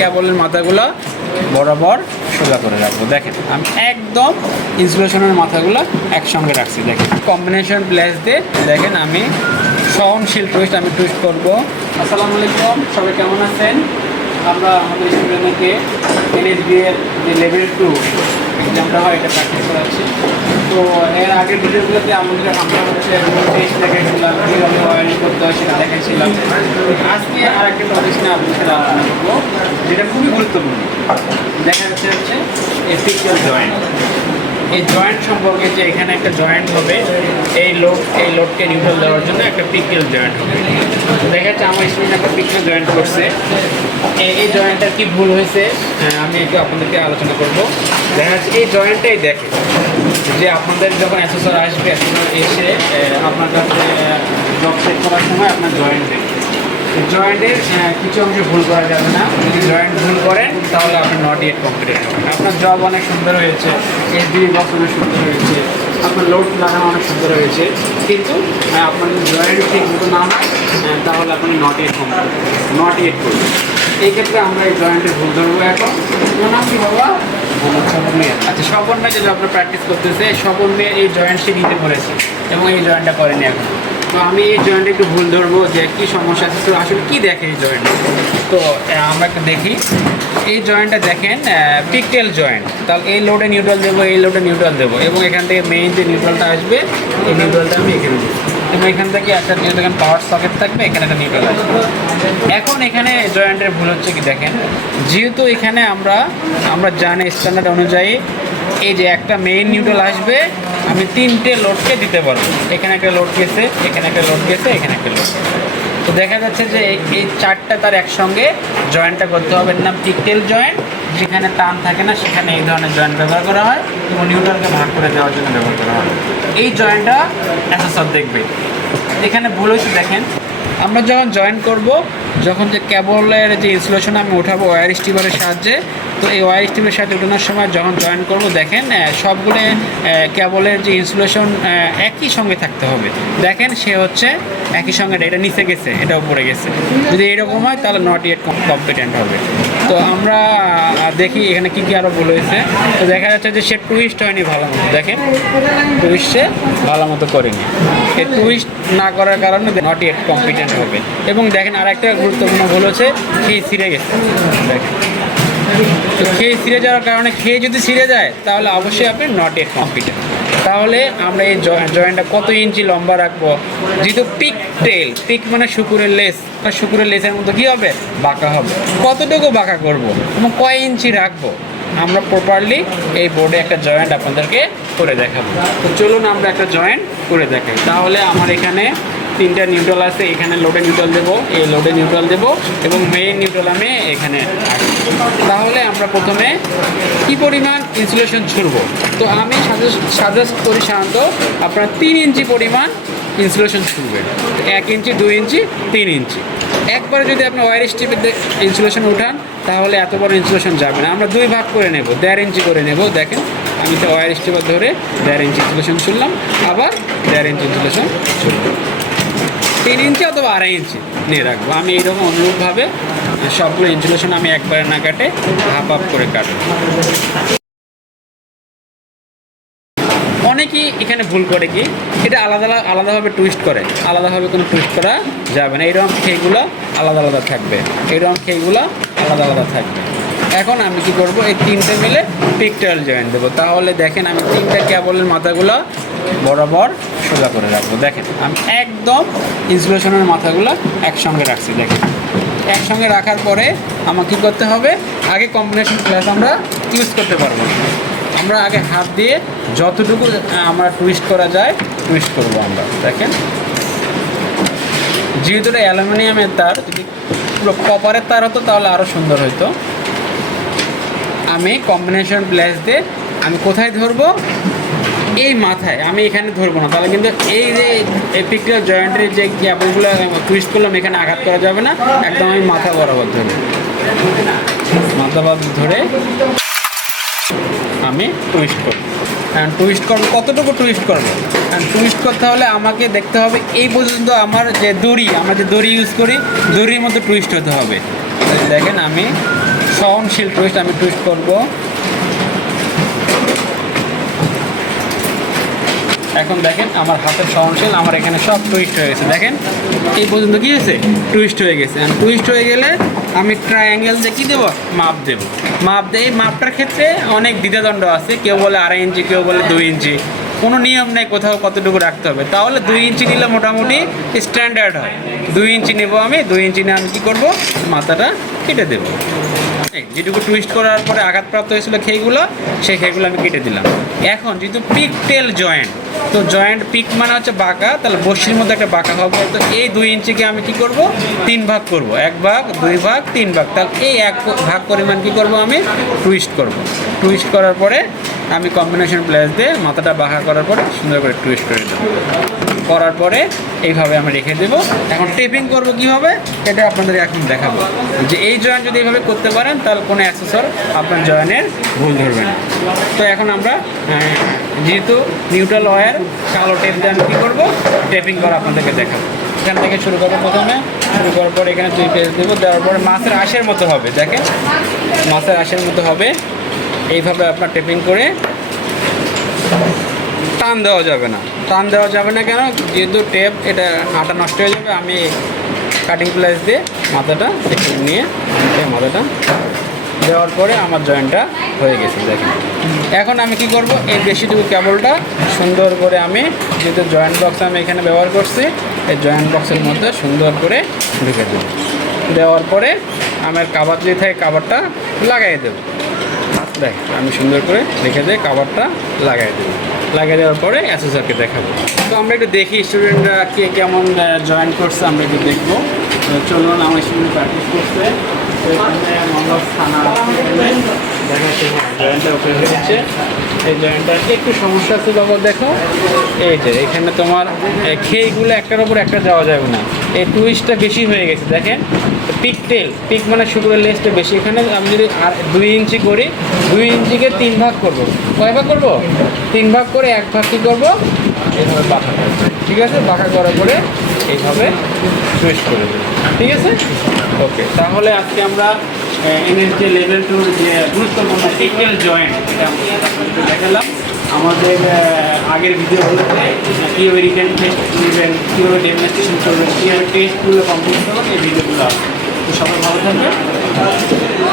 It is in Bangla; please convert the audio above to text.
কেবলের মাথাগুলো বরাবর সোজা করে রাখব, দেখেন। আমি একদম ইনসুলেশনের মাথাগুলো একসঙ্গে রাখছি, দেখেন। কম্বিনেশন প্লেস দিয়ে, দেখেন আমি সহনশীল টুইস্ট আমি টুইস্ট করব। আসসালামু আলাইকুম, সবাই কেমন আছেন? আমরা আমাদের স্টুডেন্টকে এনএসবি এর যে লেভেল টু এক্সামটা হয়, এটা প্র্যাকটিস করাচ্ছি। তো এর আগের ভিডিওগুলোতে আমাদের আমরা হচ্ছে টেস্ট দেখাইছিলাম কীভাবে ওয়ারিং করতে হয় সেটা দেখাইছিলাম আজকে আর একটা টপিক নিয়ে আপনাদের আলোচনা করব, যেটা খুবই গুরুত্বপূর্ণ। দেখা যাচ্ছে হচ্ছে এফিক্যাল জয়েন্ট এই জয়েন্ট সম্পর্কে যে এখানে একটা জয়েন্ট হবে এই লোড এই লোডকে নিউট্রাল দেওয়ার জন্য একটা পিকেল জয়েন্ট হবে। দেখা যাচ্ছে আমার স্টুডেন্ট একটা পিকেল জয়েন্ট করছে। এই- জয়েন্টটার কি ভুল হয়েছে হ্যাঁ, আমি একটু আপনাদেরকে আলোচনা করব। দেখা যাচ্ছে এই জয়েন্টটাই দেখে যে আপনাদের যখন অ্যাসেসর আসবে এসে আপনার কাছে জব চেক করার সময় আপনার জয়েন্ট দেখবে জয়েন্টের কিছু অংশ ভুল করা যাবে না। যদি জয়েন্ট ভুল করেন তাহলে আপনি নট ইয়েট কমপ্লিট হবেন। আপনার জব অনেক সুন্দর হয়েছে এসডি বক্স অনেক সুন্দর হয়েছে আপনার লোড লাগানো অনেক সুন্দর হয়েছে কিন্তু আপনার যদি জয়েন্ট ঠিক মতো না হয় তাহলে আপনি not yet complete not yet করবেন। এই ক্ষেত্রে আমরা এই জয়েন্টের ভুল ধরবো এখন। নাম কি বাবা? আচ্ছা স্বপন মেয়ে যদি আপনার প্র্যাকটিস করতেছে স্বপন মেয়ের এই জয়েন্ট সে নিতে বলেছে এবং এই জয়েন্টটা করেনি এখন। তো আমি এই জয়েন্টে একটু ভুল ধরবো যে কী সমস্যা আছে। আসলে কী দেখে এই জয়েন্ট তো আমরা একটু দেখি। এই জয়েন্টটা দেখেন পিকটেল জয়েন্ট তাহলে এই লোডে নিউট্রাল দেবো, এই লোডে নিউট্রাল দেবো। এবং এখান থেকে মেইন যে নিউট্রালটা আসবে, এই নিউট্রালটা আমি এখানে দেবো। এবং এখান থেকে একটা এখানে পাওয়ার সকেট থাকবে, এখানে একটা নিউট্রাল আসবে। এখন এখানে জয়েন্টের ভুল হচ্ছে কি দেখেন? যেহেতু এখানে আমরা আমরা জানি স্ট্যান্ডার্ড অনুযায়ী এই যে একটা মেইন নিউট্রাল আসবে আমি তিনটে লোডকে দিতে পারব। এখানে একটা লোড গেছে, এখানে একটা লোড গেছে, এখানে একটা লোড তো দেখা যাচ্ছে যে এই- চারটা তার একসঙ্গে জয়েন্টটা করতে হবে। নাম পিকটেল জয়েন্ট। যেখানে টান থাকে না, সেখানে এই ধরনের জয়েন্ট ব্যবহার করা হয় এবং নিউট্রালকে ভাগ করে দেওয়ার জন্য ব্যবহার করা হয়। এই জয়েন্টটা অ্যাসেসর দেখবে। এখানে ভুল হয়েছে, দেখেন। আমরা যখন জয়েন করব, যখন যে কেবলের যে ইনসুলেশন আমি উঠাবো ওয়্যার স্টিভারের সাহায্যে তো এই ওয়্যার স্টিমের সাথে উঠানোর সময় যখন জয়েন করব, দেখেন সবগুলো কেবলের যে ইনসুলেশন একই সঙ্গে থাকতে হবে। দেখেন, সে হচ্ছে একই সঙ্গে এটা নিচে গেছে, এটা উপরে গেছে। যদি এরকম হয়, তাহলে নট ইয়েট কম্পিটেন্ট হবে। তো আমরা দেখি এখানে কী কী আরও হয়েছে। তো দেখা যাচ্ছে যে সে টুইস্ট হয়নি ভালো মতো। দেখেন টুইস্ট সে ভালো মতো করেনি। এই টুইস্ট না করার কারণে নট ইয়েট কম্পিটেন্ট হবে। এবং দেখেন আর একটা গুরুত্বপূর্ণ ভুল হচ্ছে খেয়ে ছিঁড়ে গেছে। দেখেন। তো খেয়ে ছিঁড়ে যাওয়ার কারণে খেয়ে যদি ছিঁড়ে যায়, তাহলে অবশ্যই আপনি নট এট কম্পিটেন্ট তাহলে আমরা এই জয়েন্টটা কত ইঞ্চি লম্বা রাখব? যেহেতু পিক টেল পিক মানে শুকুরের লেস আর শুকুরের লেসের মতো কী হবে? বাঁকা হবে। কতটুকু বাঁকা করব? এবং কয় ইঞ্চি রাখব? আমরা প্রপারলি এই বোর্ডে একটা জয়েন্ট আপনাদেরকে করে দেখাবো। তো চলুন আমরা একটা জয়েন্ট করে দেখাই। তাহলে আমার এখানে তিনটা নিউট্রাল আছে, এখানে লোডে নিউট্রাল দেবো, এই লোডে নিউট্রাল দেবো এবং মেইন নিউট্রাল আমি এখানে তাহলে আমরা প্রথমে কি পরিমাণ ইনসুলেশন ছুড়ব? তো আমি সাজেস্ট সাজেস্ট করি সাধারণত আপনার তিন ইঞ্চি পরিমাণ ইনসুলেশন ছুড়বেন। এক ইঞ্চি, দুই ইঞ্চি, তিন ইঞ্চি। একবারে যদি আপনি ওয়ার স্টিপের ইনসুলেশন উঠান, তাহলে এত বড় ইনসুলেশন যাবে না। আমরা দুই ভাগ করে নেব, দেড় ইঞ্চি করে নেব। দেখেন, আমি তো ওয়ার স্টিপার ধরে দেড় ইঞ্চি ইনসুলেশন ছুড়লাম, আবার দেড় ইঞ্চি ইনসুলেশন ছুড়লাম। তিন ইঞ্চি অথবা আড়াই ইঞ্চি নিয়ে রাখব। আমি এইরকম অনুরূপভাবে সবগুলো ইনসুলেশন আমি একবারে না কাটে, হাফ হাফ করে কাটবো। অনেকেই এখানে ভুল করে কি, এটা আলাদা আলাদা আলাদাভাবে টুইস্ট করে। আলাদাভাবে কোনো টুইস্ট করা যাবে না। এইরকম খেইগুলো আলাদা আলাদা থাকবে। এইরকম খেইগুলো আলাদা আলাদা থাকবে। এখন আমি কি করব, এই তিনটে মিলে পিকটাল জয়েন দেবো। তাহলে দেখেন আমি তিনটা কেবলের মাথাগুলো বরাবর সোজা করে রাখব, দেখেন। আমি একদম ইনসুলেশনের মাথাগুলো একসঙ্গে রাখছি, দেখেন। একসঙ্গে রাখার পরে আমার কী করতে হবে? আগে কম্বিনেশন ক্লাস আমরা ইউজ করতে পারব। আমরা আগে হাত দিয়ে যতটুকু আমরা টুইস্ট করা যায় টুইস্ট করব আমরা, দেখেন। যেহেতু এটা অ্যালুমিনিয়ামের তার, যদি পুরো কপারের তার হতো তাহলে আরও সুন্দর হতো আমি কম্বিনেশন প্লেস দিয়ে আমি কোথায় ধরবো? এই মাথায়, আমি এখানে ধরবো না। তাহলে কিন্তু এই যে এপিক্টাল জয়েন্টের যে ক্যাবলগুলো টুইস্ট করলাম, এখানে আঘাত করা যাবে না। একদম আমি মাথা বরাবর ধরে। মাথা বরাবর ধরে আমি টুইস্ট করব। কারণ টুইস্ট করব, কতটুকু টুইস্ট করব? কারণ টুইস্ট করতে হলে আমাকে দেখতে হবে, এই পর্যন্ত আমার যে দড়ি, আমরা যে দড়ি ইউজ করি, দড়ির মতো টুইস্ট হতে হবে। দেখেন আমি সহনশীল টুইস্ট আমি টুইস্ট করব। এখন দেখেন আমার হাতের সহনশীল, আমার এখানে সব টুইস্ট হয়ে গেছে। দেখেন, এই পর্যন্ত কি হয়েছে? টুইস্ট হয়ে গেছে। টুইস্ট হয়ে গেলে আমি ট্রায়াঙ্গেল দিয়ে কী দেবো? মাপ দেবো। মাপ দিয়ে এই মাপটার ক্ষেত্রে অনেক দ্বিধাদণ্ড আছে। কেউ বলে আড়াই ইঞ্চি, কেউ বলে দুই ইঞ্চি। কোনো নিয়ম নেই কোথাও কতটুকু রাখতে হবে। তাহলে দুই ইঞ্চি নিলে মোটামুটি স্ট্যান্ডার্ড হয়। দুই ইঞ্চি নেব আমি, দুই ইঞ্চি নিয়ে আমি কী করব? মাথাটা কেটে দেবো। যেটুকু টুইস্ট করার পরে আঘাতপ্রাপ্ত হয়েছিল খেইগুলো, সেই খেইগুলো আমি কেটে দিলাম। এখন যেহেতু পিক টেল জয়েন্ট তো জয়েন্ট পিক মানে হচ্ছে বাঁকা, তাহলে বসির মধ্যে একটা বাঁকা হবে। তো এই দুই ইঞ্চিকে আমি কি করব? তিন ভাগ করব। এক ভাগ, দুই ভাগ, তিন ভাগ। তাহলে এই এক ভাগ পরিমাণ কি করব আমি? টুইস্ট করব। টুইস্ট করার পরে আমি কম্বিনেশন প্লেস দিয়ে মাথাটা বাঁকা করার পরে সুন্দর করে টুইস্ট করে দেবো করার পরে এইভাবে আমি রেখে দেবো। এখন টেপিং করব কীভাবে? এটা আপনাদের এখন দেখাবো। যে এই জয়েন যদি এইভাবে করতে পারেন, তাহলে কোনো অ্যাক্সেসর আপনার জয়েনের ভুল ধরবে না। তো এখন আমরা যেহেতু নিউট্রাল ওয়্যার কালো টেপ দিয়ে আমি কী করব? টেপিং করা আপনাদেরকে দেখাবো। এখান থেকে শুরু করব প্রথমে। শুরু করার পর এখানে দুই পেজ দেবো। দেওয়ার পরে মাছের আশের মতো হবে, দেখেন। মাছের আশের মতো হবে। এইভাবে আপনার টেপিং করে টান দেওয়া যাবে না। টান দেওয়া যাবে না কেন? যেহেতু টেপ, এটা আটা নষ্ট হয়ে যাবে, আমি কাটিং প্লাস দিয়ে মাথাটা একটু নিয়ে মাথাটা দেওয়ার পরে আমার জয়েন্টটা হয়ে গেছে, দেখেন। এখন আমি কি করব? এই বেশিটুকু কেবলটা সুন্দর করে আমি যেহেতু জয়েন্ট বক্স আমি এখানে ব্যবহার করছি, এই জয়েন্ট বক্সের মধ্যে সুন্দর করে ঢুকে দেবো। দেওয়ার পরে আমার কাবার যদি থাকে কাবারটা লাগাই দেবো। দেখ, আমি সুন্দর করে রেখে দিয়ে কাভারটা লাগাই দেবো। লাগিয়ে দেওয়ার পরে অ্যাসেসরকে দেখাবো। তো আমরা একটু দেখি স্টুডেন্টরা কে কেমন জয়েন করছে, আমরা একটু দেখব। চলুন, আমার স্টুডেন্ট প্র্যাকটিস করছে। হয়েছে এই একটু সমস্যা দেখো। এখানে তোমার একটার উপর একটা যাওয়া যাবে না। এই টুইস্টটা বেশি হয়ে গেছে, দেখেন। পিক টেল পিক মানে শুকুরের লেসটা বেশি। এখানে আমি যদি আর দুই ইঞ্চি করি, দুই ইঞ্চিকে তিন ভাগ করব। কয় ভাগ করব? তিন ভাগ করে এক ভাগ কী করব? এইভাবে বাঁকা। ঠিক আছে? বাঁকা করার পরে এইভাবে টুইস্ট করে দেবো। ঠিক আছে? ওকে তাহলে আজকে আমরা এনএসডি লেভেল টুর যে গুরুত্বপূর্ণ পিকটেল জয়েন্ট এটা আমরা আপনাদেরকে দেখালাম। আমাদের আগের ভিডিওগুলোতে কীভাবে রিটার্ন টেস্ট করবেন কীভাবে ডেমনস্ট্রেশন করবেন কীভাবে টেস্টগুলো কমপ্লিট করবেন এই ভিডিওগুলো আছে সবাই ভালো থাকবেন।